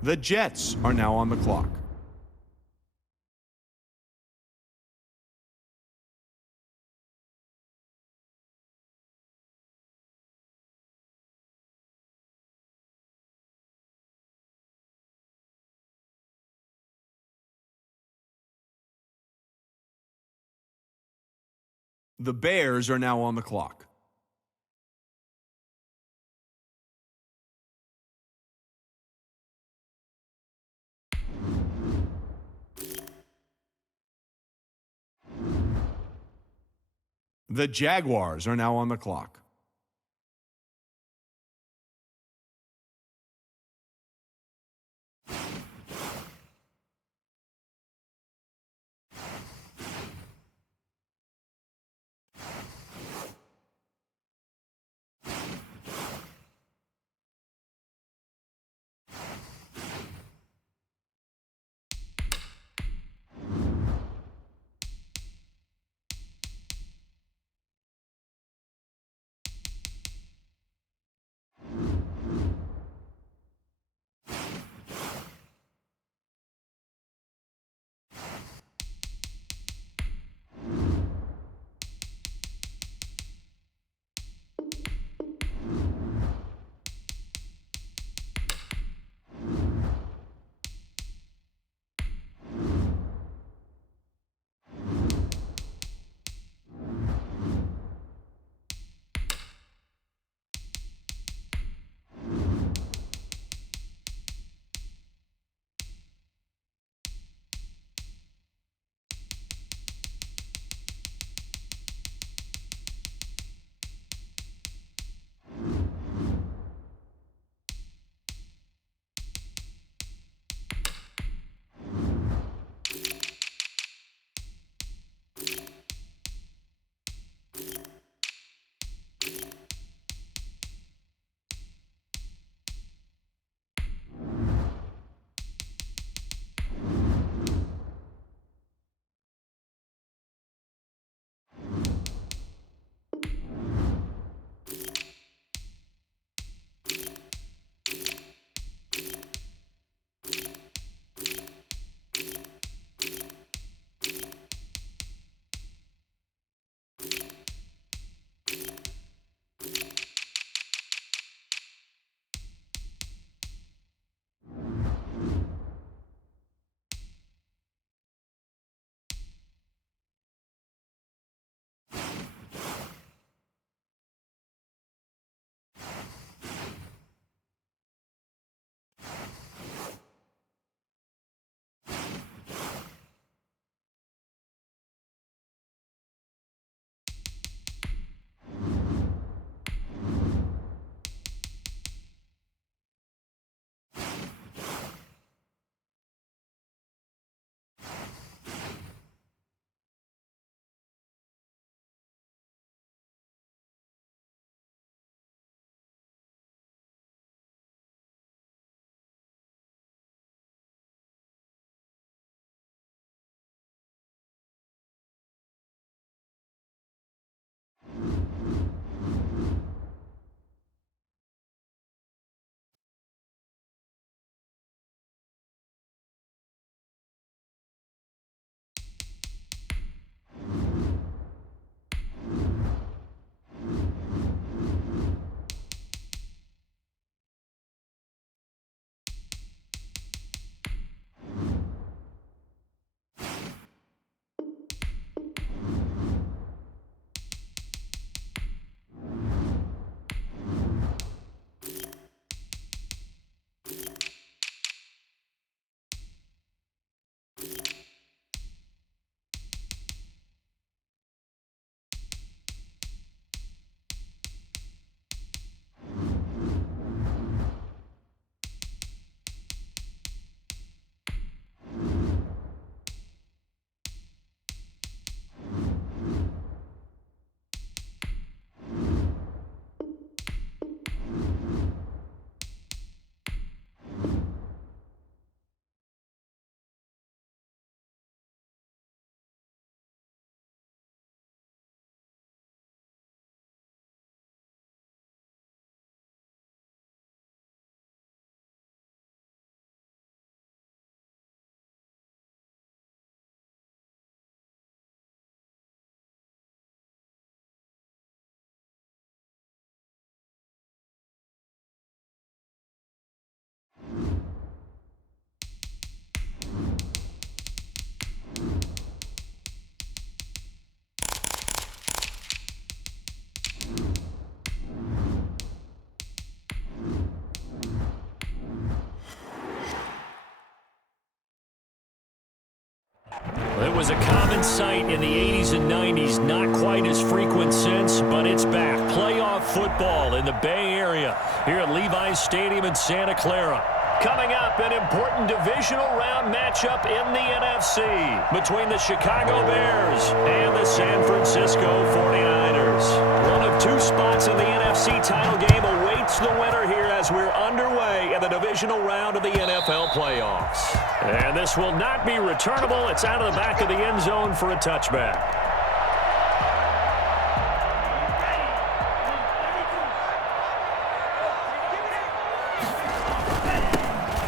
The Jets are now on the clock. The Bears are now on the clock. The Jaguars are now on the clock. was a common sight in the 80s and 90s. Not quite as frequent since, but it's back. Playoff football in the Bay Area here at Levi's Stadium in Santa Clara. Coming up, an important divisional round matchup in the NFC between the Chicago Bears and the San Francisco 49ers. One of two spots in the NFC title game awaits the winner here as we're underway in the divisional round of the NFL playoffs. And this will not be returnable. It's out of the back of the end zone for a touchback.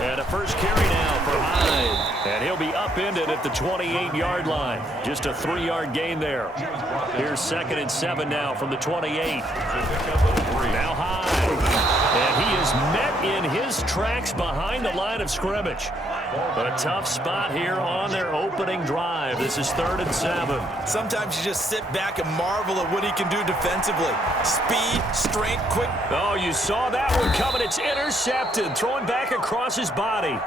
And a first carry now for Hyde. And he'll be upended at the 28-yard line. Just a 3-yard gain there. Here's 2nd and 7 now from the 28. Now Hyde. And he is met in his tracks behind the line of scrimmage. A tough spot here on their opening drive. This is 3rd and 7. Sometimes you just sit back and marvel at what he can do defensively. Speed, strength, quick. Oh, you saw that one coming. It's intercepted. Throwing back across his body.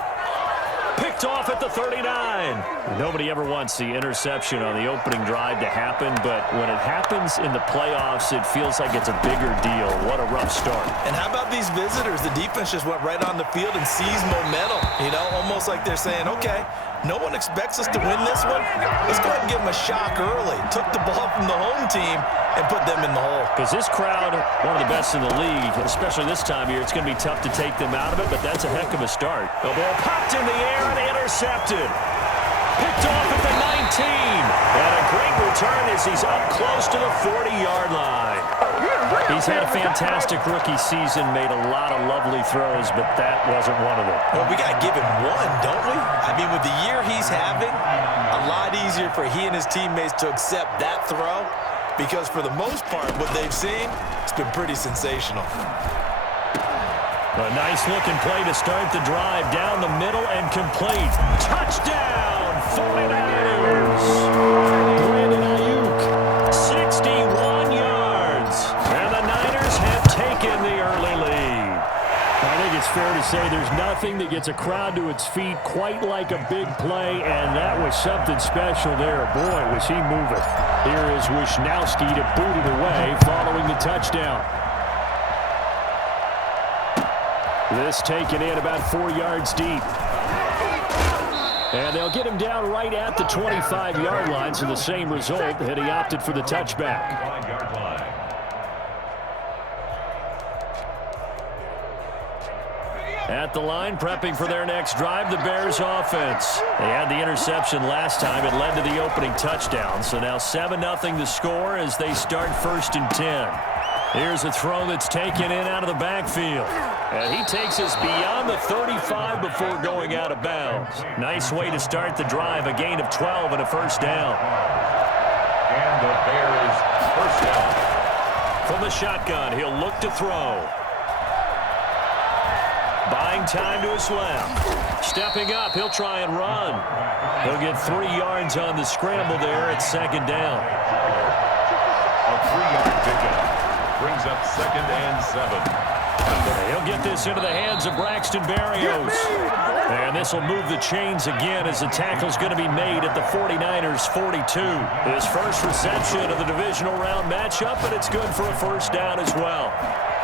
Picked off at the 39. Nobody ever wants the interception on the opening drive to happen, but when it happens in the playoffs, it feels like it's a bigger deal. What a rough start. And how about these visitors? The defense just went right on the field and seized momentum. You know, almost like they're saying, okay, no one expects us to win this one. Let's go ahead and give them a shock early. Took the ball from the home team and put them in the hole. Because this crowd, one of the best in the league, especially this time of year, it's going to be tough to take them out of it, but that's a heck of a start. The ball popped in the air and intercepted. Picked off at the 19. And a great return as he's up close to the 40-yard line. He's had a fantastic rookie season, made a lot of lovely throws, but that wasn't one of them. Well, we got to give him one, don't we? I mean, with the year he's having, a lot easier for he and his teammates to accept that throw because for the most part, what they've seen, it's been pretty sensational. A nice-looking play to start the drive down the middle and complete. Touchdown, 49ers! Brandon Ayuk, 61 yards. And the Niners have taken the early lead. I think it's fair to say there's nothing that gets a crowd to its feet quite like a big play, and that was something special there. Boy, was he moving. Here is Wisnowski to boot it away following the touchdown. This taken in about 4 yards deep. And they'll get him down right at the 25-yard line, so the same result, and he opted for the touchback. At the line, prepping for their next drive, the Bears offense. They had the interception last time. It led to the opening touchdown. So now 7-0 to score as they start 1st and 10. Here's a throw that's taken in out of the backfield. And he takes us beyond the 35 before going out of bounds. Nice way to start the drive, a gain of 12 and a first down. And the Bears first down. From the shotgun, he'll look to throw. Buying time to his left. Stepping up, he'll try and run. He'll get 3 yards on the scramble there at 2nd down. A 3-yard pickup brings up 2nd and 7. He'll get this into the hands of Braxton Berrios. And this will move the chains again as the tackle's going to be made at the 49ers' 42. His first reception of the divisional round matchup, but it's good for a first down as well.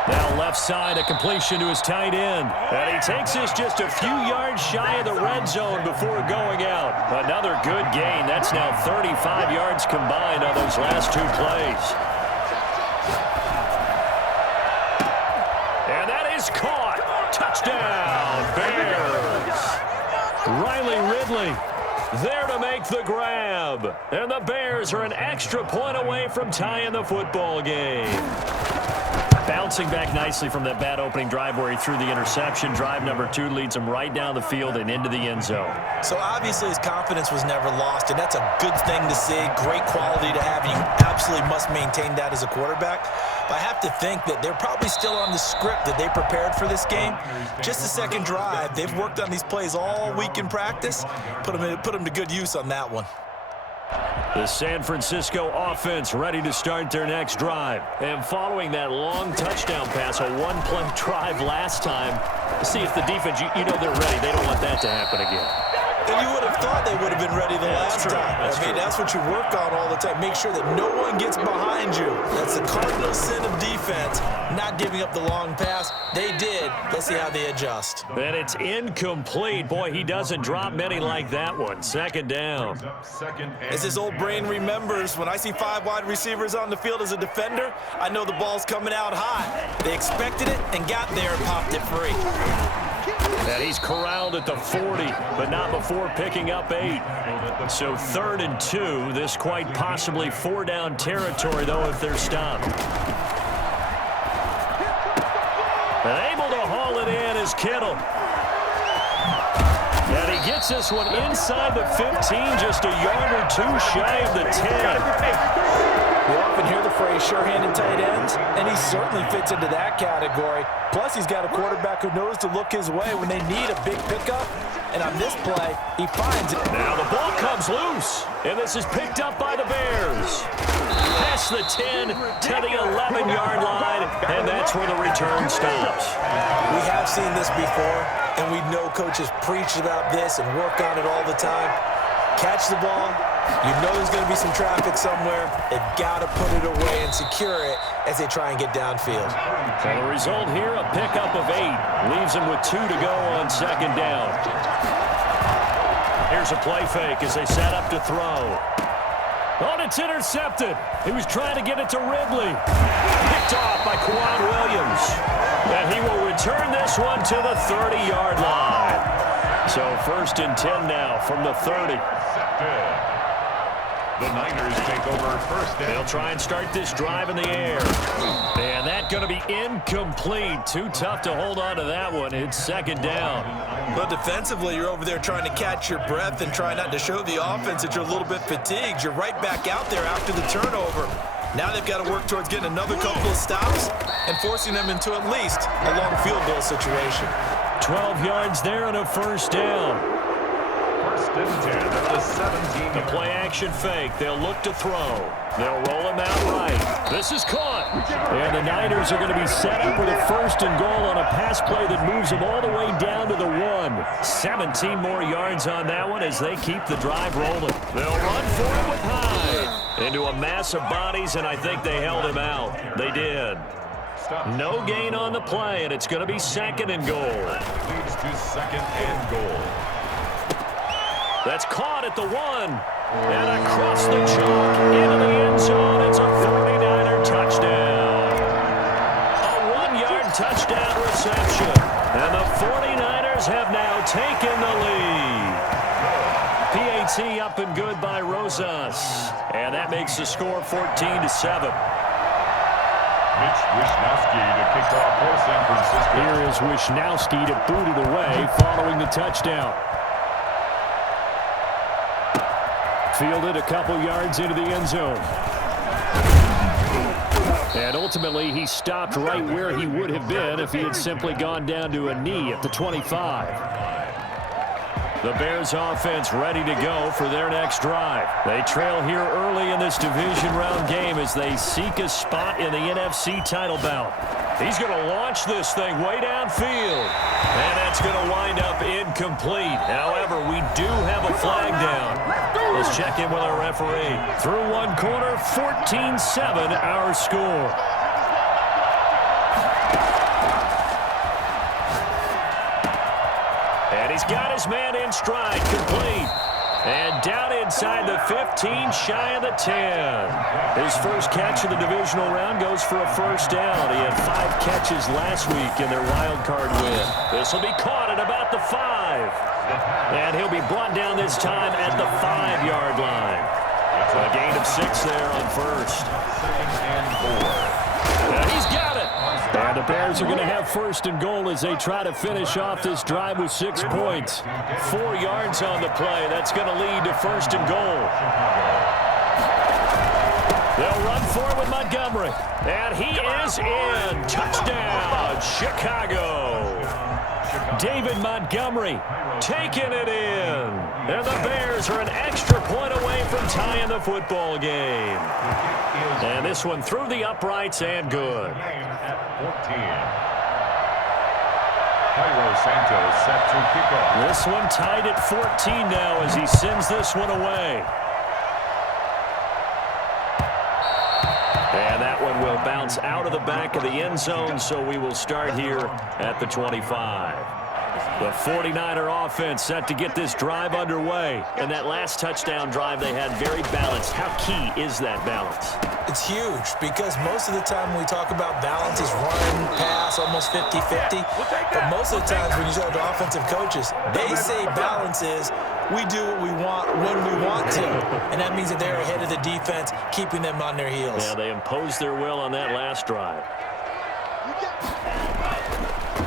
Now left side, a completion to his tight end. And he takes this just a few yards shy of the red zone before going out. Another good gain. That's now 35 yards combined on those last 2 plays. And that is caught. Touchdown, Bears. Riley Ridley there to make the grab. And the Bears are an extra point away from tying the football game. Bouncing back nicely from that bad opening drive where he threw the interception. Drive number 2 leads him right down the field and into the end zone. So obviously his confidence was never lost, and that's a good thing to see. Great quality to have. You absolutely must maintain that as a quarterback. But I have to think that they're probably still on the script that they prepared for this game. Just the second drive. They've worked on these plays all week in practice. Put them to good use on that one. The San Francisco offense ready to start their next drive. And following that long touchdown pass, a one-play drive last time, see if the defense, you know they're ready. They don't want that to happen again. And you would have thought they would have been ready the last time. I mean, that's what you work on all the time. Make sure that no one gets behind you. That's the cardinal sin of defense, not giving up the long pass. They did. Let's see how they adjust. And it's incomplete. Boy, he doesn't drop many like that one. Second down. As his old brain remembers, when I see 5 wide receivers on the field as a defender, I know the ball's coming out hot. They expected it and got there and popped it free. And he's corralled at the 40, but not before picking up 8. So 3rd and 2. This quite possibly 4-down territory, though, if they're stopped. And able to haul it in is Kittle. And he gets this one inside the 15, just a yard or 2 shy of the 10. We often hear the phrase sure-handed tight ends, and he certainly fits into that category. Plus, he's got a quarterback who knows to look his way when they need a big pickup. And on this play, he finds it. Now the ball comes loose, and this is picked up by the Bears. Past the 10 to the 11-yard line, and that's where the return stops. We have seen this before, and we know coaches preach about this and work on it all the time. Catch the ball. You know there's going to be some traffic somewhere. They've got to put it away and secure it as they try and get downfield. And the result here, a pickup of 8. Leaves them with 2 to go on second down. Here's a play fake as they set up to throw. Oh, and it's intercepted. He was trying to get it to Ridley. Picked off by Kwan Williams. And he will return this one to the 30-yard line. So 1st and 10 now from the 30. The Niners take over first down. They'll try and start this drive in the air. And that's going to be incomplete. Too tough to hold on to that one. It's second down. But defensively, you're over there trying to catch your breath and try not to show the offense that you're a little bit fatigued. You're right back out there after the turnover. Now they've got to work towards getting another couple of stops and forcing them into at least a long field goal situation. 12 yards there and a first down. First and 10 at the 17. The play action fake. They'll look to throw. They'll roll him out right. This is caught. And the Niners are going to be set up with a 1st and goal on a pass play that moves them all the way down to the 1. 17 more yards on that one as they keep the drive rolling. They'll run for it with Hyde. Into a mass of bodies, and I think they held him out. They did. No gain on the play, and it's going to be 2nd and goal. Leads to 2nd and goal. That's caught at the 1. And across the chalk into the end zone. It's a 49er touchdown. A 1-yard touchdown reception. And the 49ers have now taken the lead. PAT up and good by Rosas. And that makes the score 14-7. Mitch Wishnowsky to kick off for San Francisco. Here is Wishnowsky to boot it away following the touchdown. Fielded a couple yards into the end zone. And ultimately, he stopped right where he would have been if he had simply gone down to a knee at the 25. The Bears offense ready to go for their next drive. They trail here early in this division round game as they seek a spot in the NFC title bout. He's going to launch this thing way downfield. And that's going to wind up incomplete. However, we do have a flag down. Let's check in with our referee. Through one corner, 14-7 our score. And he's got his man in stride, complete. And down inside the 15, shy of the 10. His first catch of the divisional round goes for a first down. He had 5 catches last week in their wild card win. This will be caught at about the 5. And he'll be brought down this time at the 5-yard line. A gain of 6 there on first. And he's got it. And the Bears are going to have 1st and goal as they try to finish off this drive with 6 points. 4 yards on the play. That's going to lead to 1st and goal. They'll run for it with Montgomery. And he is in. Touchdown, Chicago. David Montgomery taking it in. And the Bears are an extra point away from tying the football game. And this one through the uprights and good. Cairo Santos set to kick off. This one tied at 14 now as he sends this one away. And that one will bounce out of the back of the end zone, so we will start here at the 25. The 49er offense set to get this drive underway. And that last touchdown drive they had very balanced. How key is that balance? It's huge because most of the time when we talk about balance is run, pass, almost 50-50. But most of the times when you talk to offensive coaches, they say balance is we do what we want when we want to. And that means that they're ahead of the defense, keeping them on their heels. Yeah, they imposed their will on that last drive.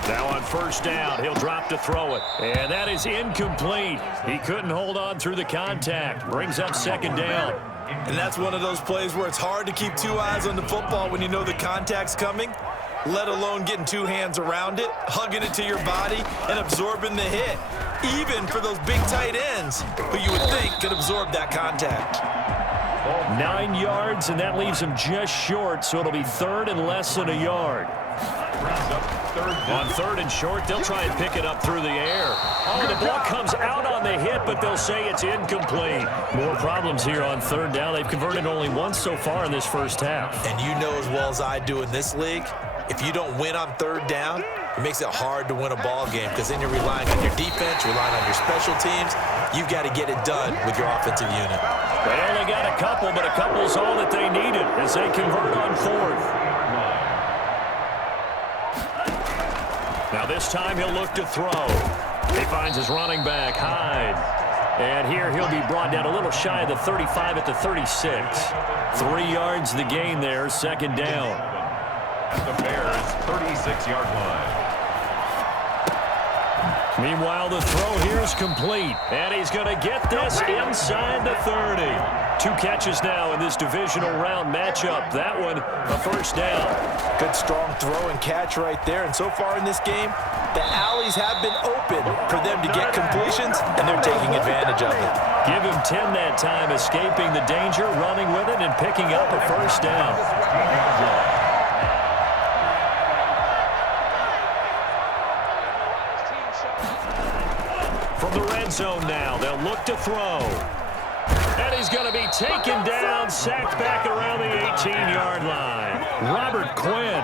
Now on first down, he'll drop to throw it. And that is incomplete. He couldn't hold on through the contact. Brings up second down. And that's one of those plays where it's hard to keep two eyes on the football when you know the contact's coming, let alone getting two hands around it, hugging it to your body, and absorbing the hit. Even for those big tight ends who you would think could absorb that contact. 9 yards, and that leaves him just short, so it'll be third and less than a yard. On third and short, they'll try and pick it up through the air. Oh, the ball comes out on the hit, but they'll say it's incomplete. More problems here on third down. They've converted only once so far in this first half. And you know as well as I do in this league, if you don't win on third down, it makes it hard to win a ball game because then you're relying on your defense, relying on your special teams. You've got to get it done with your offensive unit. They only got a couple, but a couple's all that they needed as they convert on fourth. Now this time he'll look to throw. He finds his running back, Hyde. And here he'll be brought down a little shy of the 35 at the 36. 3 yards the gain there, second down. At the Bears' 36-yard line. Meanwhile, the throw here is complete. And he's going to get this inside the 30. 2 catches now in this divisional round matchup. That one, a first down. Good strong throw and catch right there. And so far in this game, the alleys have been open for them to get completions, and they're taking advantage of it. Give him 10 that time, escaping the danger, running with it, and picking up a first down. From the red zone now, they'll look to throw. And he's going to be taken down, sacked back around the 18-yard line. Robert Quinn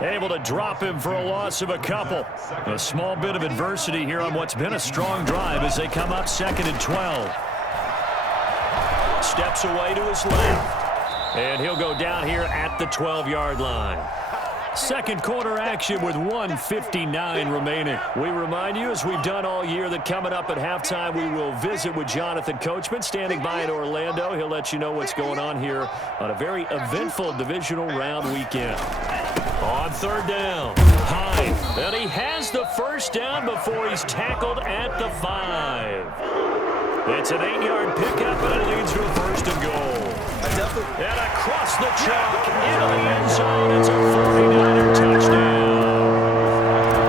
able to drop him for a loss of a couple. A small bit of adversity here on what's been a strong drive as they come up second and 12. Steps away to his left. And he'll go down here at the 12-yard line. Second quarter action with 1:59 remaining. We remind you, as we've done all year, that coming up at halftime, we will visit with Jonathan Coachman, standing by in Orlando. He'll let you know what's going on here on a very eventful divisional round weekend. On third down, Hyde. And he has the first down before he's tackled at the 5. It's an 8-yard pickup, and it leads to a first and goal. And across the chalk into the end zone. It's a 49er touchdown.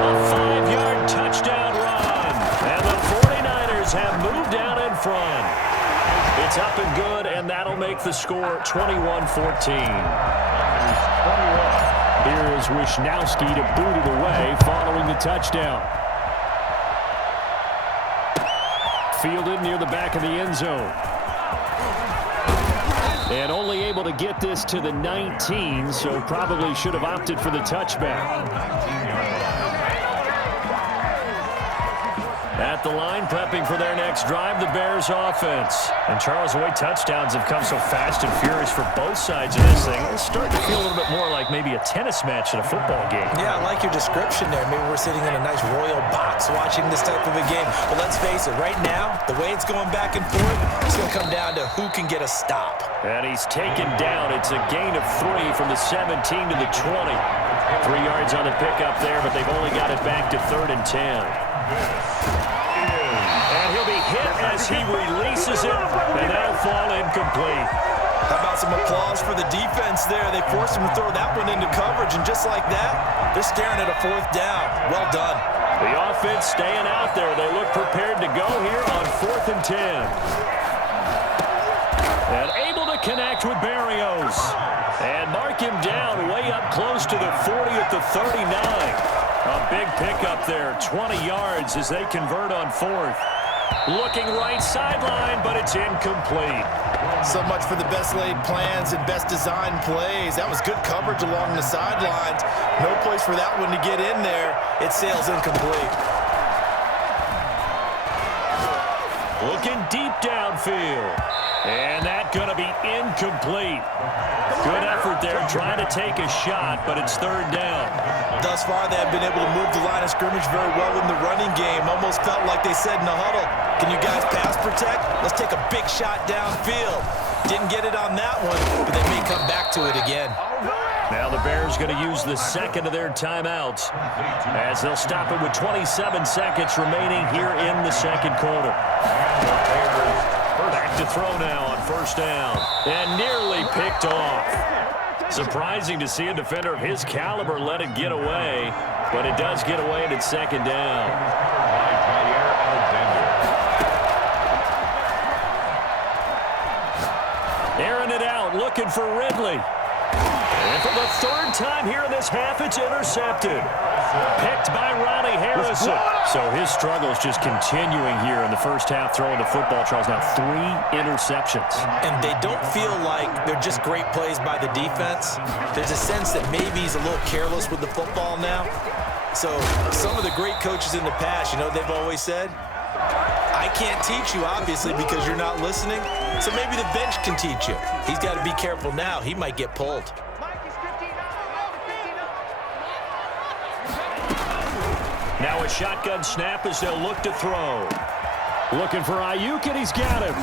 A 5-yard touchdown run. And the 49ers have moved down in front. It's up and good, and that'll make the score 21-14. Here is Wishnowski to boot it away following the touchdown. Fielded near the back of the end zone. And only able to get this to the 19, so probably should have opted for the touchback. At the line, prepping for their next drive, the Bears offense. And Charles, the way touchdowns have come so fast and furious for both sides of this thing, it's starting to feel a little bit more like maybe a tennis match in a football game. Yeah, I like your description there. Maybe we're sitting in a nice royal box watching this type of a game. But let's face it, right now, the way it's going back and forth, it's going to come down to who can get a stop. And he's taken down. It's a gain of 3 from the 17 to the 20. 3 yards on the pickup there, but they've only got it back to 3rd and 10. And he'll be hit as he releases it, and that'll fall incomplete. How about some applause for the defense there? They forced him to throw that one into coverage, and just like that, they're staring at a 4th down. Well done. The offense staying out there. They look prepared to go here on 4th and 10. And able to connect with Berrios. And mark him down way up close to the 40 at the 39. A big pickup there, 20 yards as they convert on fourth. Looking right sideline, but it's incomplete. So much for the best laid plans and best designed plays. That was good coverage along the sidelines. No place for that one to get in there. It sails incomplete. Looking deep downfield. And that's going to be incomplete. Good effort there trying to take a shot, but it's third down. Thus far, they have been able to move the line of scrimmage very well in the running game. Almost felt like they said in the huddle, can you guys pass protect? Let's take a big shot downfield. Didn't get it on that one, but they may come back to it again. Now the Bears going to use the second of their timeouts as they'll stop it with 27 seconds remaining here in the second quarter. Back to throw now on first down. And nearly picked off. Surprising to see a defender of his caliber let it get away, but it does get away and it's second down. Airing it out, looking for Ridley. And for the third time here in this half, it's intercepted. Picked by Ronnie Harrison. So his struggles just continuing here in the first half throwing the football, Charles. Now 3 interceptions. And they don't feel like they're just great plays by the defense. There's a sense that maybe he's a little careless with the football now. So some of the great coaches in the past, you know, they've always said, I can't teach you, obviously, because you're not listening. So maybe the bench can teach you. He's got to be careful now. He might get pulled. Now a shotgun snap as they'll look to throw. Looking for Ayuk, and he's got him.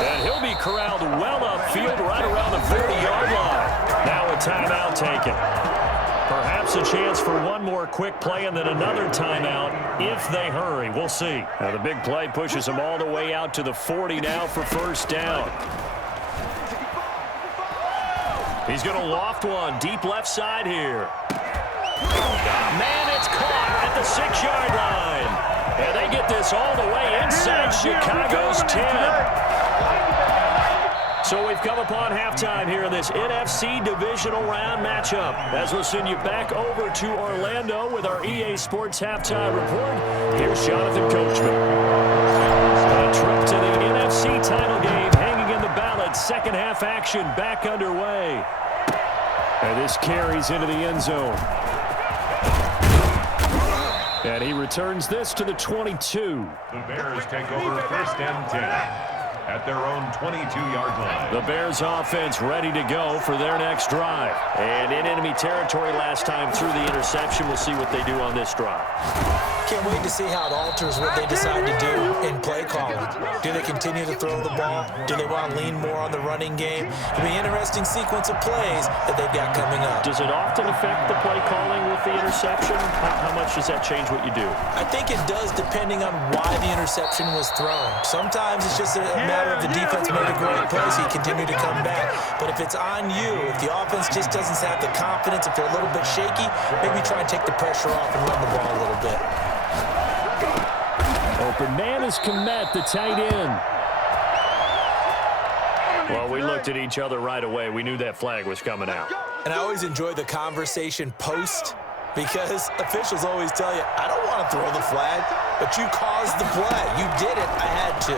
And he'll be corralled well upfield right around the 40-yard line. Now a timeout taken. Perhaps a chance for one more quick play and then another timeout if they hurry. We'll see. Now the big play pushes them all the way out to the 40 now for first down. He's going to loft one deep left side here. Man, it's caught at the 6-yard line. And they get this all the way inside Chicago's 10. So we've come upon halftime here in this NFC divisional round matchup. As we'll send you back over to Orlando with our EA Sports halftime report, here's Jonathan Coachman. A trip to the NFC title game hanging in the balance. Second half action back underway. And this carries into the end zone. And he returns this to the 22. The Bears take over first and 10 at their own 22-yard line. The Bears offense ready to go for their next drive. And in enemy territory last time through the interception. We'll see what they do on this drive. Can't wait to see how it alters what they decide to do in play calling. Do they continue to throw the ball? Do they want to lean more on the running game? It'll be an interesting sequence of plays that they've got coming up. Does it often affect the play calling with the interception? How much does that change what you do? I think it does depending on why the interception was thrown. Sometimes it's just a matter of the defense made a great play, so you continue to come back. But if it's on you, if the offense just doesn't have the confidence, if they're a little bit shaky, maybe try and take the pressure off and run the ball a little bit. Open man is Komet, the tight end. Well, we looked at each other right away. We knew that flag was coming out. And I always enjoy the conversation post because officials always tell you, I don't want to throw the flag, but you caused the play. You did it. I had to.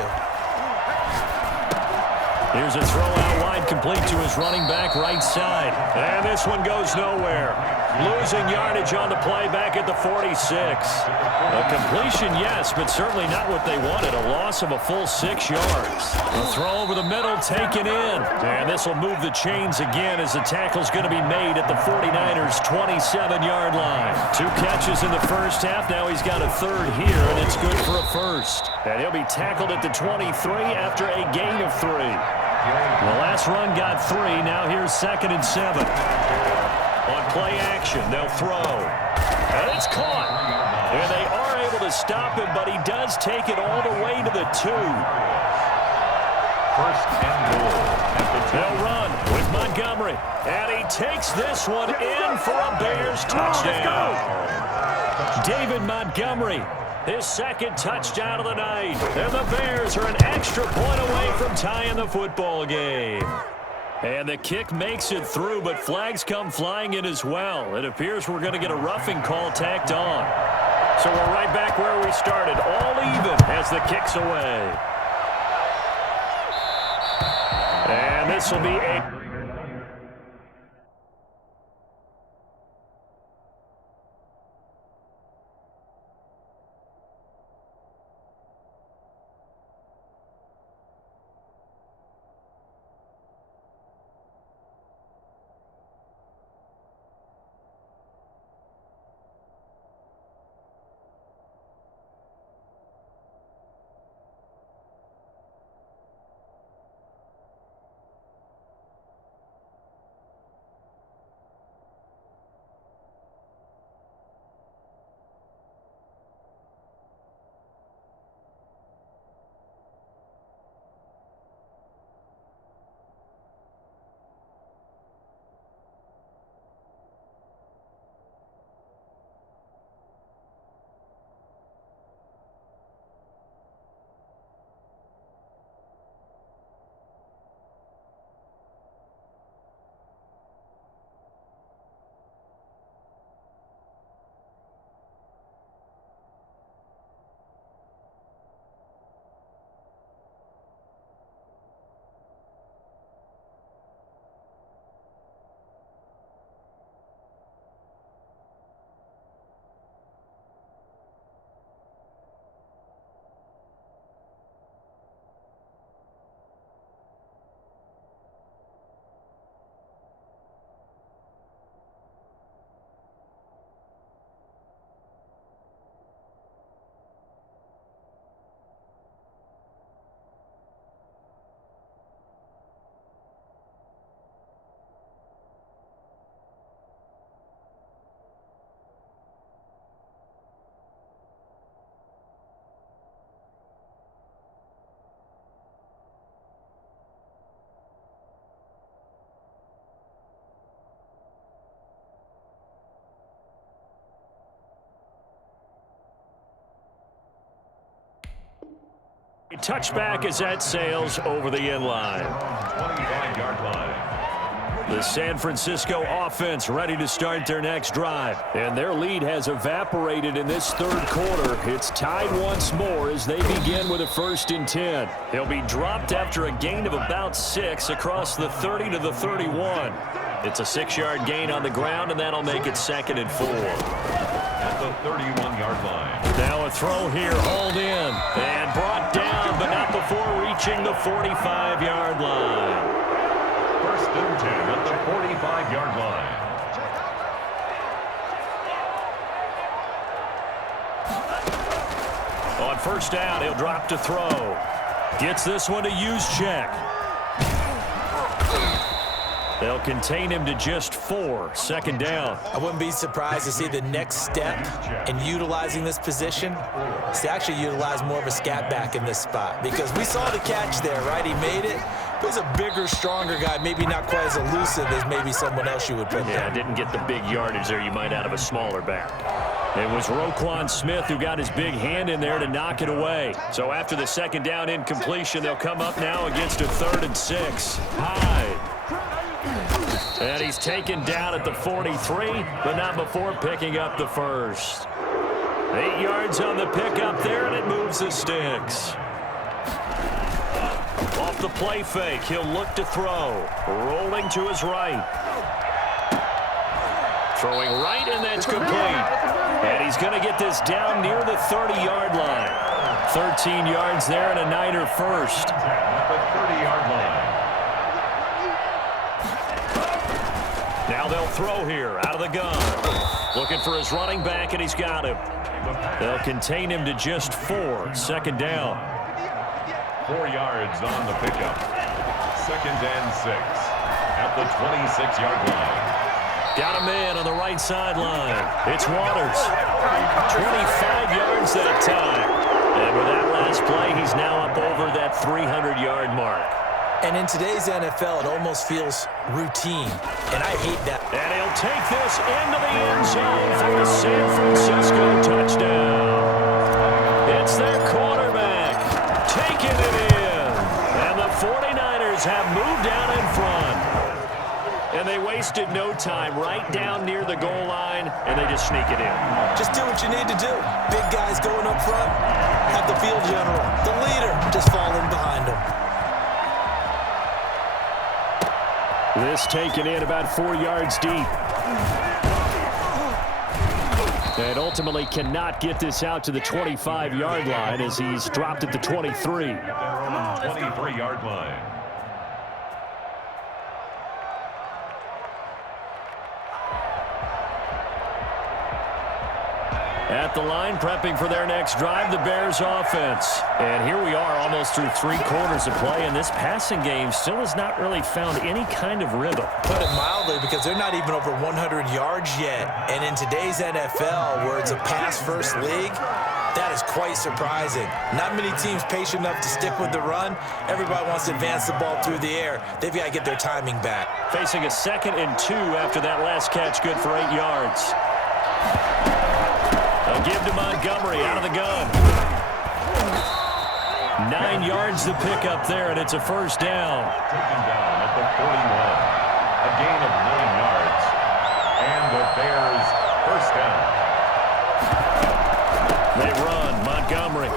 Here's a throw out wide, complete to his running back right side. And this one goes nowhere. Losing yardage on the play back at the 46. A completion, yes, but certainly not what they wanted. A loss of a full 6 yards. A throw over the middle, taken in. And this will move the chains again as the tackle's going to be made at the 49ers' 27-yard line. 2 catches in the first half. Now he's got a third here, and it's good for a first. And he'll be tackled at the 23 after a gain of 3. The last run got 3. Now here's 2nd and 7. On play action, they'll throw. And it's caught. And they are able to stop him, but he does take it all the way to the 2. First and goal at the 2. They'll run with Montgomery. And he takes this one in for a Bears touchdown. David Montgomery, his 2nd touchdown of the night. And the Bears are an extra point away from tying the football game. And the kick makes it through, but flags come flying in as well. It appears we're going to get a roughing call tacked on. So we're right back where we started, all even as the kick's away. And this will be a... touchback as that sails over the end line. 25-yard line. The San Francisco offense ready to start their next drive. And their lead has evaporated in this third quarter. It's tied once more as they begin with a 1st and 10. He'll be dropped after a gain of about 6 across the 30 to the 31. It's a 6-yard gain on the ground, and that'll make it 2nd and 4. At the 31-yard line. Now a throw here, hauled in, and brought down, but not before reaching the 45-yard line. 1st and 10 at the 45-yard line. On 1st down, he'll drop to throw. Gets this one to Juszczyk. They'll contain him to just 4. 2nd down. I wouldn't be surprised to see the next step in utilizing this position is to actually utilize more of a scat back in this spot, because we saw the catch there, right? He made it. But he's a bigger, stronger guy, maybe not quite as elusive as maybe someone else you would put there. Yeah, didn't get the big yardage there you might out of a smaller back. It was Roquan Smith who got his big hand in there to knock it away. So after the 2nd down incompletion, they'll come up now against a 3rd and 6. Hyde. And he's taken down at the 43, but not before picking up the 1st. 8 yards on the pickup there, and it moves the sticks. Off the play fake, he'll look to throw. Rolling to his right. Throwing right, and that's complete. And he's going to get this down near the 30-yard line. 13 yards there and a Niner first. At the 30-yard line. Now they'll throw here out of the gun. Looking for his running back, and he's got him. They'll contain him to just 4. 2nd down. 4 yards on the pickup. 2nd and 6 at the 26-yard line. Got him in on the right sideline. It's Waters. 25 yards that time. And with that last play, he's now up over that 300-yard mark. And in today's NFL, it almost feels routine, and I hate that. And he'll take this into the end zone for the San Francisco touchdown. It's their quarterback taking it in. And the 49ers have moved down in front. And they wasted no time right down near the goal line, and they just sneak it in. Just do what you need to do. Big guys going up front, have the field general, the leader, just fall in behind them. This taken in about 4 yards deep. And ultimately cannot get this out to the 25-yard line as he's dropped at the 23. Their own 23-yard line. At the line, prepping for their next drive, the Bears offense. And here we are almost through 3 quarters of play, and this passing game still has not really found any kind of rhythm. Put it mildly, because they're not even over 100 yards yet. And in today's NFL, where it's a pass-first league, that is quite surprising. Not many teams patient enough to stick with the run. Everybody wants to advance the ball through the air. They've got to get their timing back. Facing a 2nd and 2 after that last catch, good for 8 yards. A give to Montgomery out of the gun. 9 yards to pick up there, and it's a first down. Taken down at the 41. A gain of 9 yards. And the Bears first down. They run, Montgomery.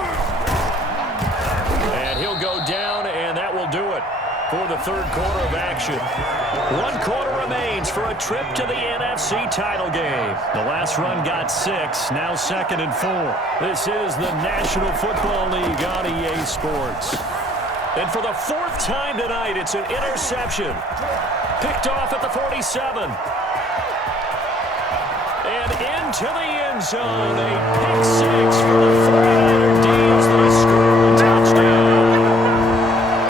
And he'll go down, and that will do it for the 3rd quarter of action. 1 quarter remains for a trip to the NFC title game. The last run got 6, now 2nd and 4. This is the National Football League on EA Sports. And for the 4th time tonight, it's an interception. Picked off at the 47. And into the end zone, a pick 6 for the 49er D's. The score, touchdown.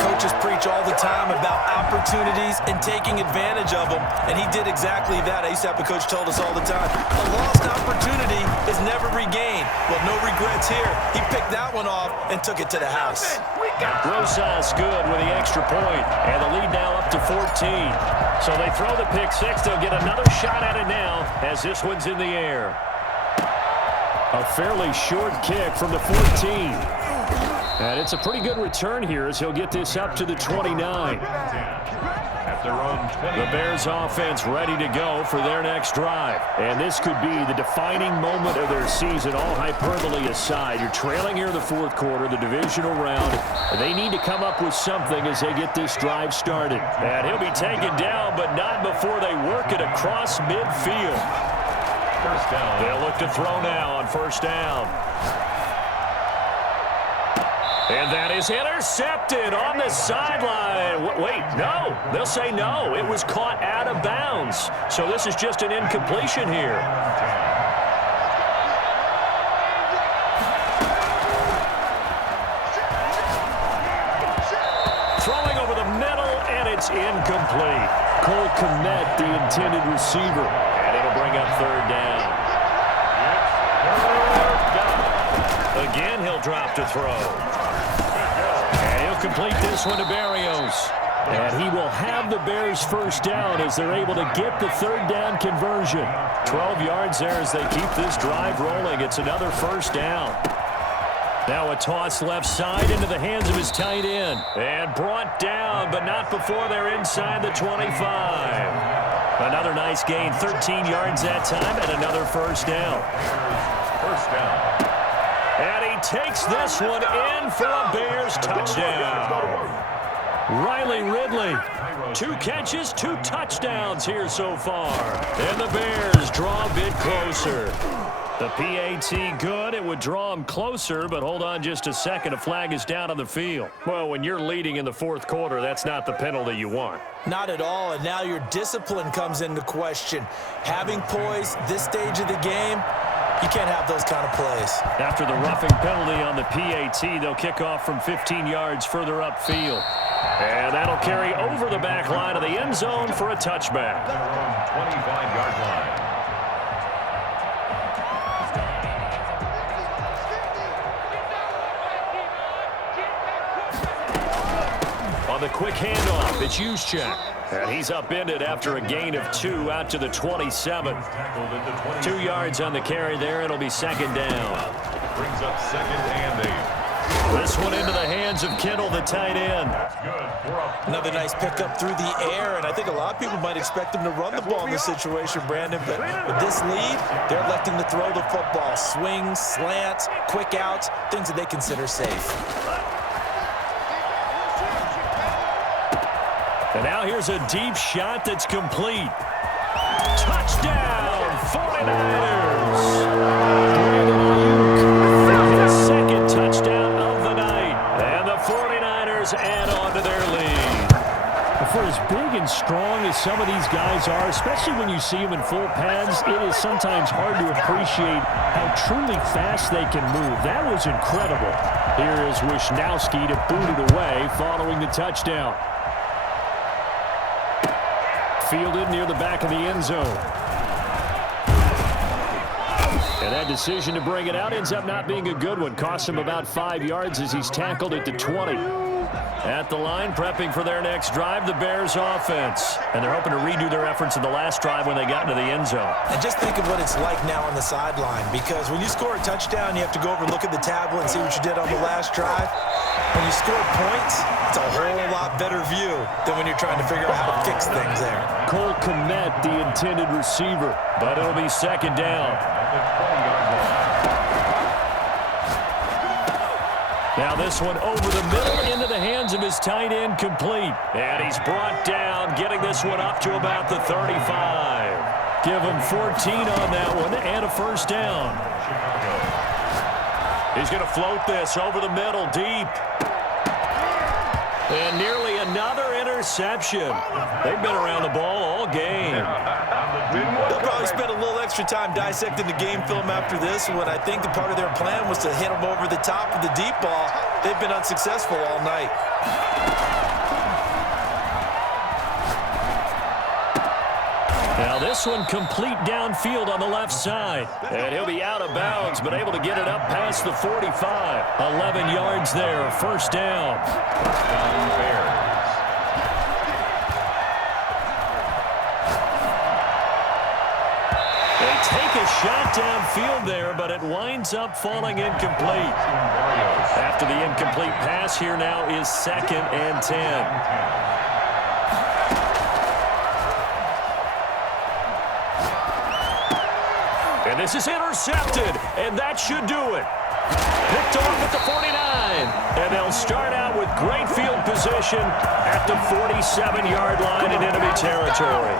Coaches preach all the time about opportunities and taking advantage of them, and he did exactly that. I used to have a coach told us all the time, a lost opportunity is never regained. Well, no regrets here. He picked that one off and took it to the house. Rosas good with the extra point, and the lead now up to 14. So they throw the pick 6. They'll get another shot at it now as this one's in the air. A fairly short kick from the 14. And it's a pretty good return here as he'll get this up to the 29. At their own 20. The Bears offense ready to go for their next drive. And this could be the defining moment of their season, all hyperbole aside. You're trailing here in the 4th quarter, the divisional round. They need to come up with something as they get this drive started. And he'll be taken down, but not before they work it across midfield. First down. They'll look to throw now on first down. And that is intercepted on the sideline. Wait, no. They'll say no. It was caught out of bounds. So this is just an incompletion here. Throwing over the middle, and it's incomplete. Cole Kmet, the intended receiver. And it'll bring up 3rd down. Again, he'll drop to throw. Complete this one to Barrios. And he will have the Bears first down as they're able to get the 3rd down conversion. 12 yards there as they keep this drive rolling. It's another first down. Now a toss left side into the hands of his tight end. And brought down, but not before they're inside the 25. Another nice gain, 13 yards that time, and another first down. First down. And he takes this one in for a Bears touchdown. Riley Ridley, 2 catches, 2 touchdowns here so far. And the Bears draw a bit closer. The PAT good. It would draw them closer, but hold on just a second. A flag is down on the field. Well, when you're leading in the 4th quarter, that's not the penalty you want. Not at all, and now your discipline comes into question. Having poise this stage of the game, you can't have those kind of plays. After the roughing penalty on the PAT, they'll kick off from 15 yards further upfield. And that'll carry over the back line of the end zone for a touchback. Their own 25-yard line. On the quick handoff, it's Juszczyk. And he's upended after a gain of 2 out to the 27. 2 yards on the carry there. It'll be 2nd down. Brings up 2nd and 8. This one into the hands of Kittle, the tight end. Another nice pickup through the air, and I think a lot of people might expect him to run the ball in this situation, Brandon, but with this lead, they're electing to throw the football. Swings, slants, quick outs, things that they consider safe. And now here's a deep shot that's complete. Touchdown, 49ers. His second touchdown of the night. And the 49ers add on to their lead. For as big and strong as some of these guys are, especially when you see them in full pads, it is sometimes hard to appreciate how truly fast they can move. That was incredible. Here is Wishnowski to boot it away following the touchdown. Fielded near the back of the end zone. And that decision to bring it out ends up not being a good one. Cost him about 5 yards as he's tackled at the 20. At the line, prepping for their next drive, the Bears offense. And they're hoping to redo their efforts in the last drive when they got into the end zone. And just think of what it's like now on the sideline, because when you score a touchdown, you have to go over and look at the tablet and see what you did on the last drive. When you score points, it's a whole lot better view than when you're trying to figure out how to fix things there. Cole Kmet, the intended receiver, but it'll be second down. Now this one over the middle into the hands of his tight end, complete. And he's brought down, getting this one up to about the 35. Give him 14 on that one and a first down. He's going to float this over the middle, deep. And nearly another interception. They've been around the ball all game. They'll probably spend a little extra time dissecting the game film after this one. I think the part of their plan was to hit them over the top of the deep ball. They've been unsuccessful all night. Now this one complete downfield on the left side. And he'll be out of bounds, but able to get it up past the 45. 11 yards there, first down. They take a shot downfield there, but it winds up falling incomplete. After the incomplete pass, here now is 2nd and 10. And this is intercepted, and that should do it. Picked off at the 49, and they'll start out with great field position at the 47-yard line in enemy territory.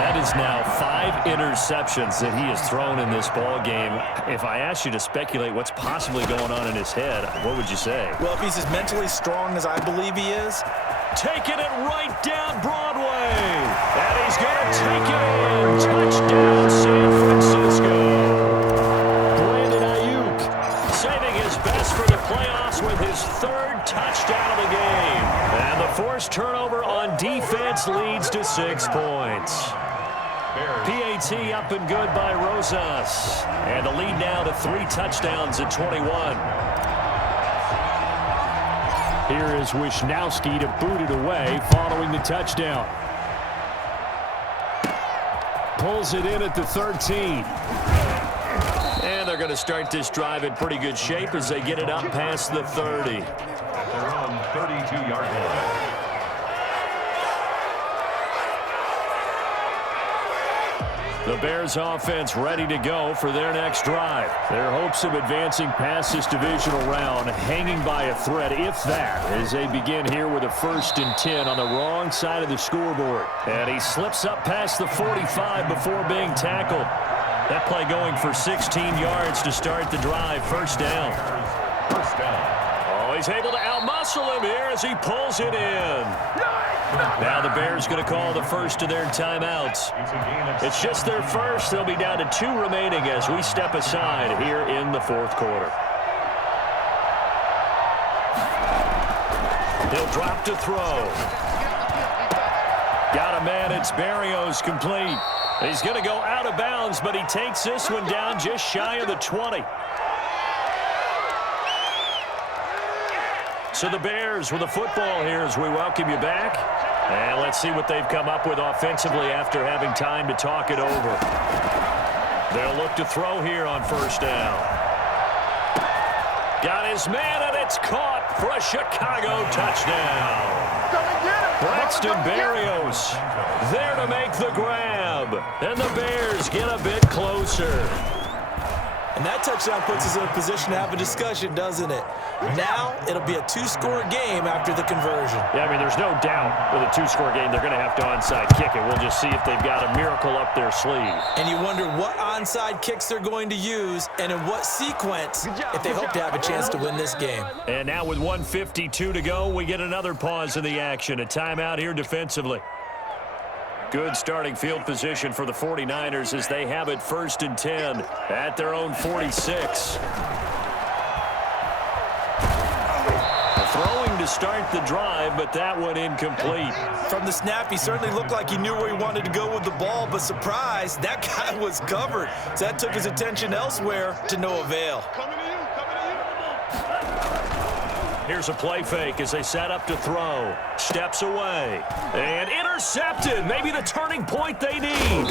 That is now 5 interceptions that he has thrown in this ball game. If I asked you to speculate what's possibly going on in his head, what would you say? Well, if he's as mentally strong as I believe he is. Taking it right down Broadway. And he's going to take it in. Touchdown, San Francisco. Brandon Ayuk saving his best for the playoffs with his 3rd touchdown of the game. And the forced turnover on defense leads to 6 points. PAT up and good by Rosas. And the lead now to 3 touchdowns at 21. Here is Wishnowski to boot it away following the touchdown. Pulls it in at the 13. And they're going to start this drive in pretty good shape as they get it up past the 30. At their own 32-yard line. The Bears offense ready to go for their next drive. Their hopes of advancing past this divisional round hanging by a thread, if that, as they begin here with a 1st and 10 on the wrong side of the scoreboard. And he slips up past the 45 before being tackled. That play going for 16 yards to start the drive. First down. First down. Oh, he's able to outmuscle him here as he pulls it in. Now the Bears going to call the first of their timeouts. It's just their first. They'll be down to 2 remaining as we step aside here in the 4th quarter. He'll drop to throw. Got a man. It's Berrios, complete. He's going to go out of bounds, but he takes this one down just shy of the 20. So the Bears with the football here as we welcome you back. And let's see what they've come up with offensively after having time to talk it over. They'll look to throw here on first down. Got his man, and it's caught for a Chicago touchdown. Braxton Berrios there to make the grab. And the Bears get a bit closer. And that touchdown puts us in a position to have a discussion, doesn't it? Now it'll be a two-score game after the conversion. Yeah, I mean, there's no doubt with a two-score game they're going to have to onside kick it. We'll just see if they've got a miracle up their sleeve. And you wonder what onside kicks they're going to use and in what sequence if they hope to have a chance to win this game. And now with 1:52 to go, we get another pause in the action. A timeout here defensively. Good starting field position for the 49ers as they have it 1st and 10 at their own 46. Throwing to start the drive, but that one incomplete. From the snap, he certainly looked like he knew where he wanted to go with the ball, but surprise, that guy was covered. So that took his attention elsewhere to no avail. Here's a play fake as they set up to throw. Steps away. And intercepted. Maybe the turning point they need.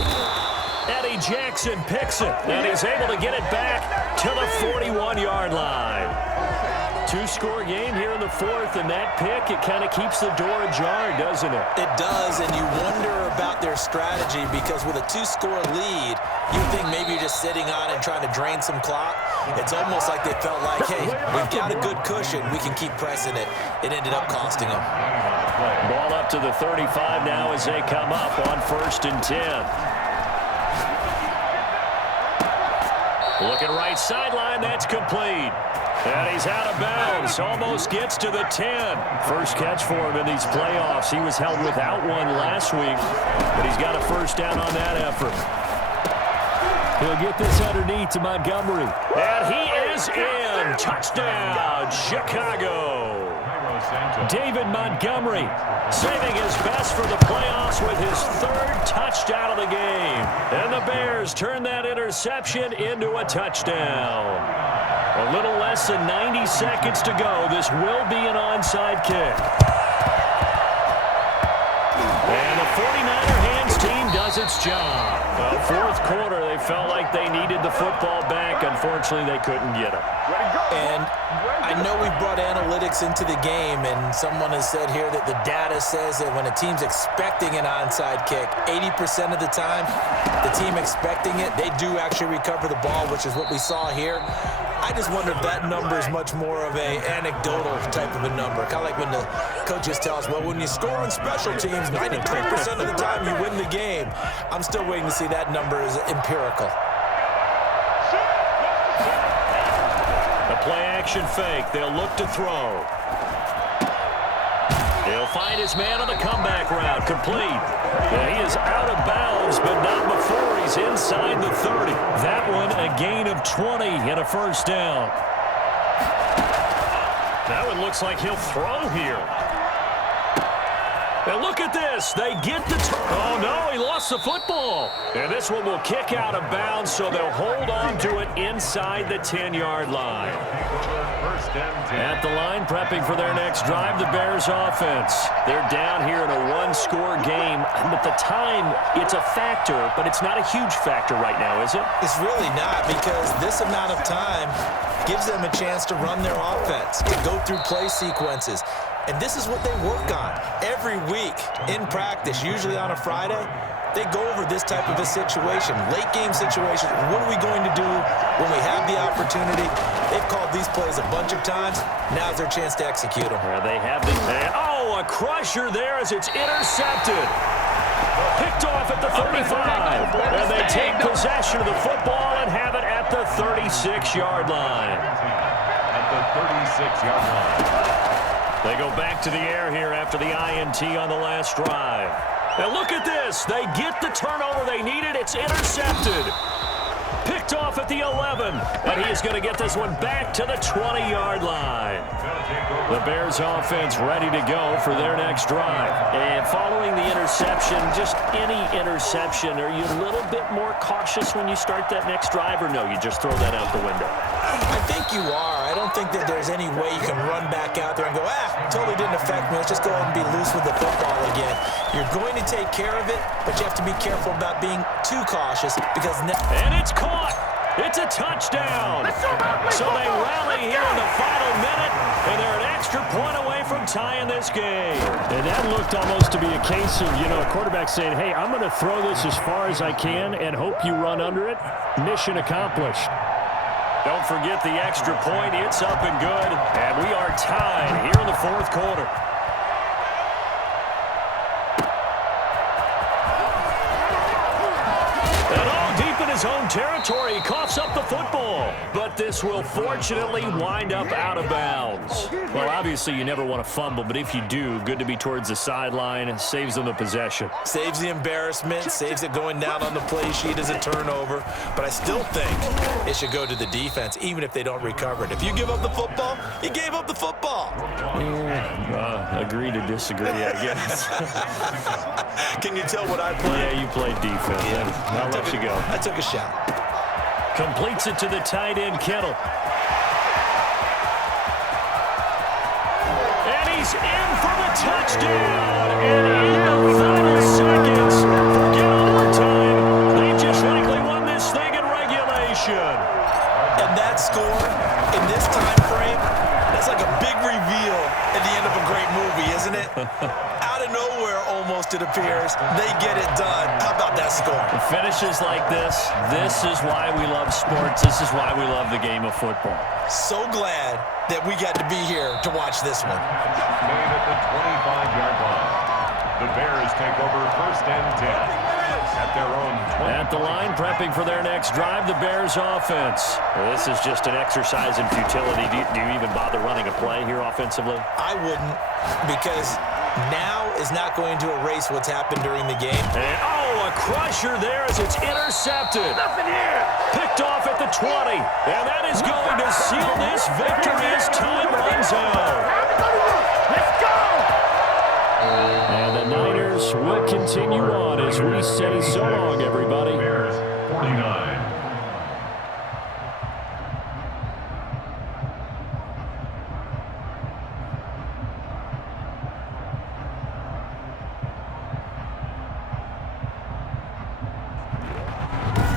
Eddie Jackson picks it. And he's able to get it back to the 41-yard line. Two-score game here in the 4th, and that pick, it kind of keeps the door ajar, doesn't it? It does, and you wonder about their strategy because with a two-score lead, you think maybe you're just sitting on it and trying to drain some clock. It's almost like they felt like, hey, we've got a good cushion. We can keep pressing it. It ended up costing them. Ball up to the 35 now as they come up on 1st and 10. Looking right sideline, that's complete. And he's out of bounds, almost gets to the 10. First catch for him in these playoffs. He was held without one last week, but he's got a first down on that effort. He'll get this underneath to Montgomery. And he is in. Touchdown, Chicago. David Montgomery saving his best for the playoffs with his 3rd touchdown of the game. And the Bears turn that interception into a touchdown. A little less than 90 seconds to go. This will be an onside kick. And the 49er hands team does its job. Well, 4th quarter, they felt like they needed the football back. Unfortunately, they couldn't get it. And I know we brought analytics into the game, and someone has said here that the data says that when a team's expecting an onside kick, 80% of the time, the team expecting it, they do actually recover the ball, which is what we saw here. I just wonder if that number is much more of a anecdotal type of a number. Kind of like when the coaches tell us, well, when you score on special teams, 93% of the time you win the game. I'm still waiting to see that number is empirical. A play-action fake. They'll look to throw. He'll find his man on the comeback route. Complete. Yeah, he is out of bounds, but not before he's inside the 30. That one a gain of 20 and a first down. That one looks like he'll throw here. And look at this. They get the oh, no, he lost the football. And this one will kick out of bounds, so they'll hold on to it inside the 10-yard line. At the line, prepping for their next drive, the Bears offense. They're down here in a one-score game. But the time, it's a factor, but it's not a huge factor right now, is it? It's really not, because this amount of time gives them a chance to run their offense, to go through play sequences. And this is what they work on every week in practice, usually on a Friday. They go over this type of a situation, late game situation. What are we going to do when we have the opportunity? They've called these plays a bunch of times. Now's their chance to execute them. They have the a crusher there as it's intercepted. Picked off at the 35. And they take possession of the football and have it at the 36-yard line. At the 36-yard line. They go back to the air here after the INT on the last drive. And look at this. They get the turnover they needed. It's intercepted. Picked off at the 11. And he is going to get this one back to the 20-yard line. The Bears offense ready to go for their next drive. And following the interception, just any interception, are you a little bit more cautious when you start that next drive, or no, you just throw that out the window? I think you are. I don't think that there's any way you can run back out there and go, totally didn't affect me. Let's just go ahead and be loose with the football again. You're going to take care of it, but you have to be careful about being too cautious because... And it's caught. It's a touchdown. So they rally here in the final minute, and they're an extra point away from tying this game. And that looked almost to be a case of, a quarterback saying, hey, I'm going to throw this as far as I can and hope you run under it. Mission accomplished. Don't forget the extra point. It's up and good, and we are tied here in the fourth quarter. His own territory. He coughs up the football, but this will fortunately wind up out of bounds. Well, obviously you never want to fumble, but if you do, good to be towards the sideline. Saves them the possession. Saves the embarrassment, saves it going down on the play sheet as a turnover, but I still think it should go to the defense, even if they don't recover it. If you give up the football, you gave up the football. Agree to disagree, I guess. Can you tell what I played? Yeah, you played defense. Yeah. I'll let you go. I took a shot. Completes it to the tight end, Kittle. And he's in for the touchdown. And in the final seconds, forget overtime. They just likely won this thing in regulation. And that score, in this time frame, that's like a big reveal at the end of a great movie, isn't it? Out of nowhere, almost, it appears. They get it done. How about that score? Finishes like this is why we love sports. This is why we love the game of football. So glad that we got to be here to watch this one. Made at the 25-yard line. The Bears take over first and 10. At their own 20. At the line, prepping for their next drive, the Bears offense. Well, this is just an exercise in futility. Do you even bother running a play here offensively? I wouldn't, because now is not going to erase what's happened during the game. And, a crusher there as it's intercepted. Nothing here. Picked off at the 20. And that is going to seal this victory as time runs out. Let's go! And the Niners will continue on as we say so long, everybody. Bears 49.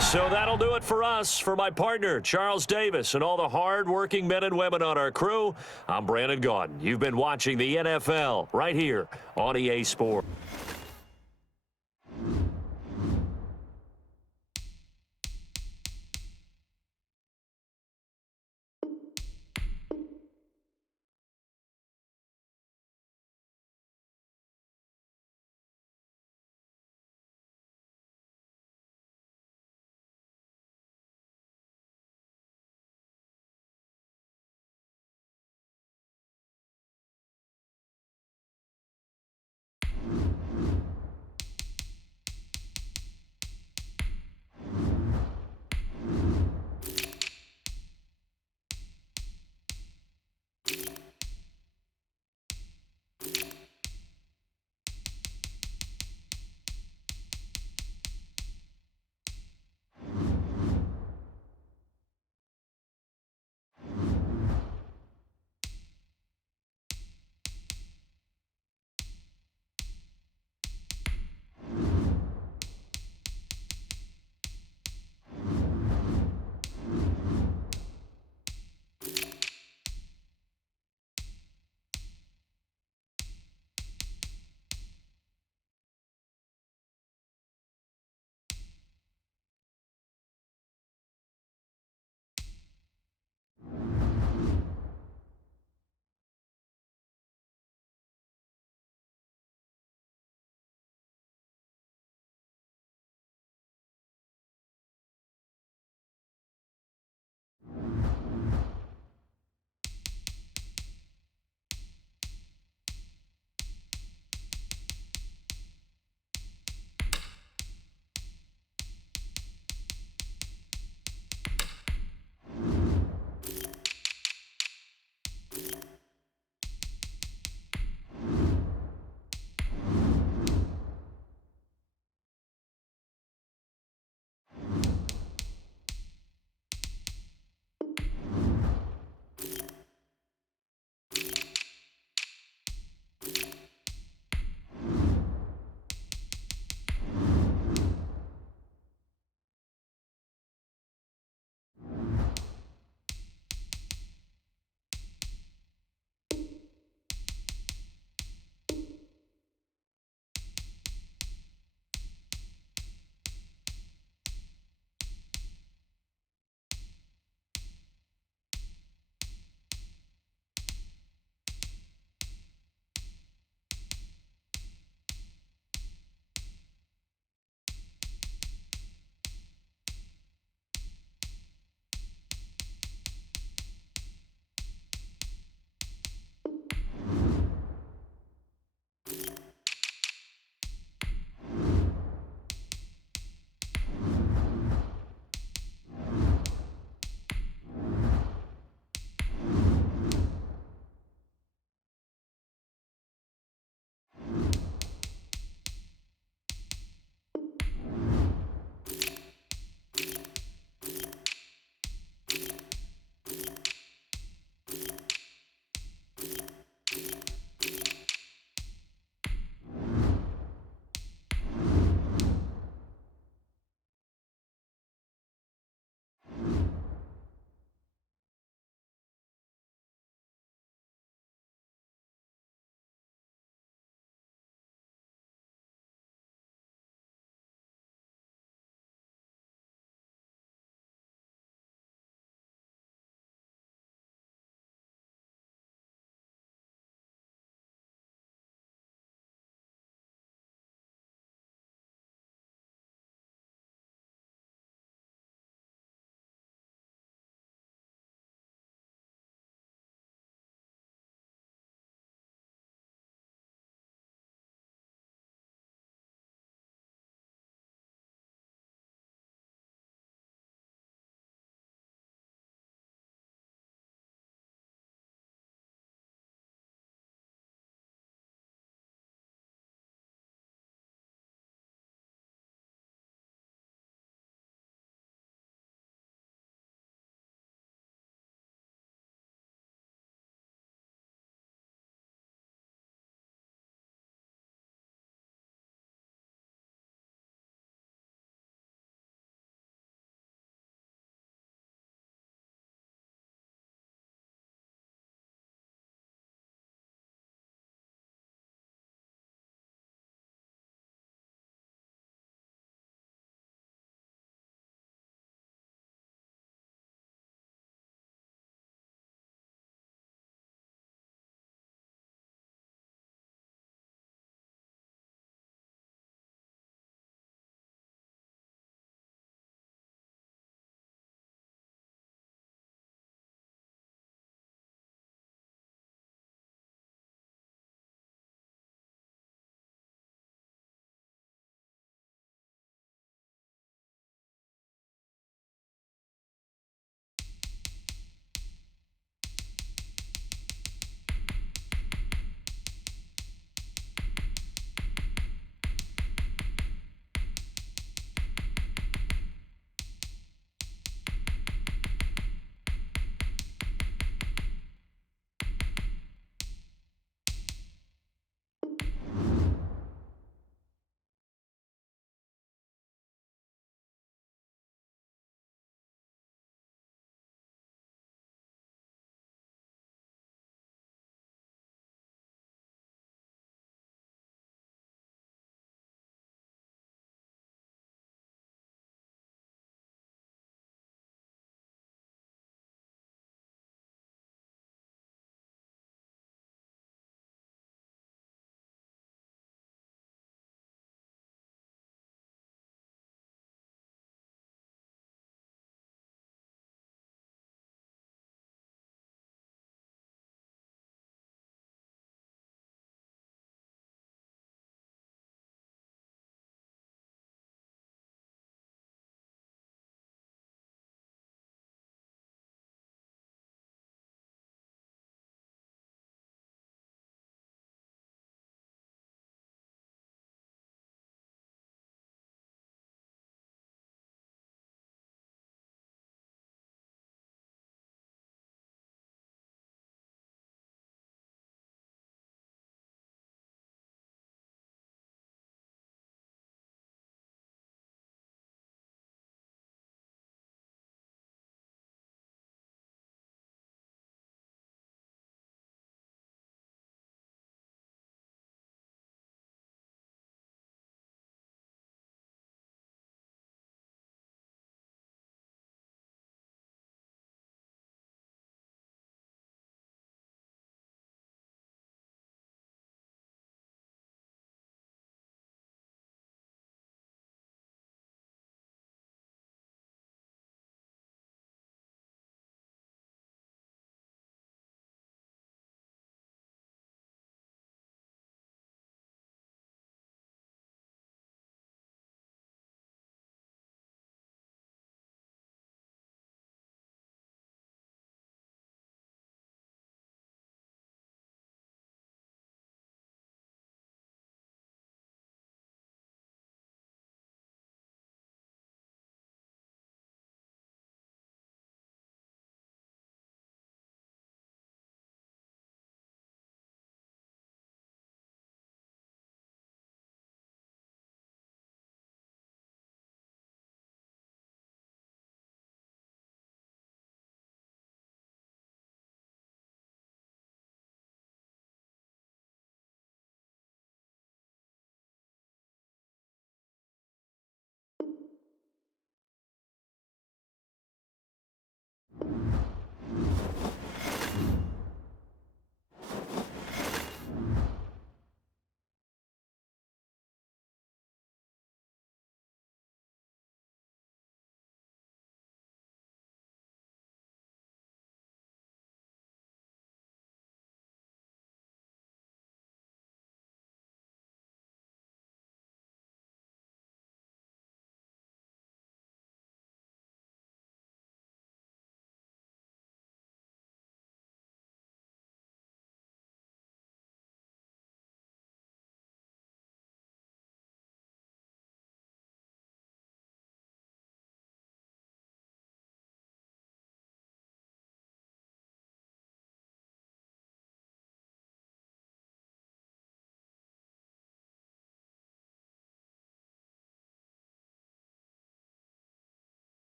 So that'll do it for us. For my partner, Charles Davis, and all the hard-working men and women on our crew, I'm Brandon Gaudin. You've been watching the NFL right here on EA Sports.